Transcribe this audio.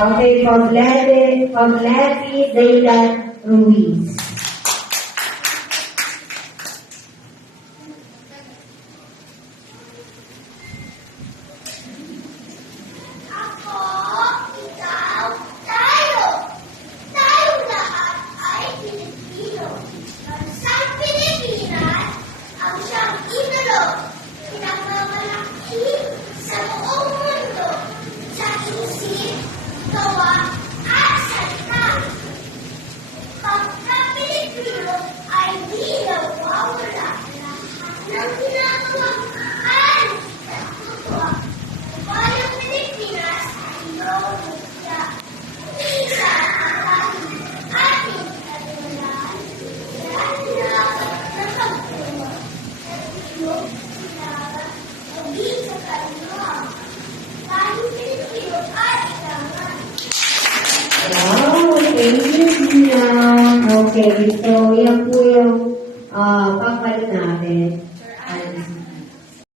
Okay, from Levy Daylan Ruiz. Wow, thank you, Gina. Okay, so yan po yung papalit natin.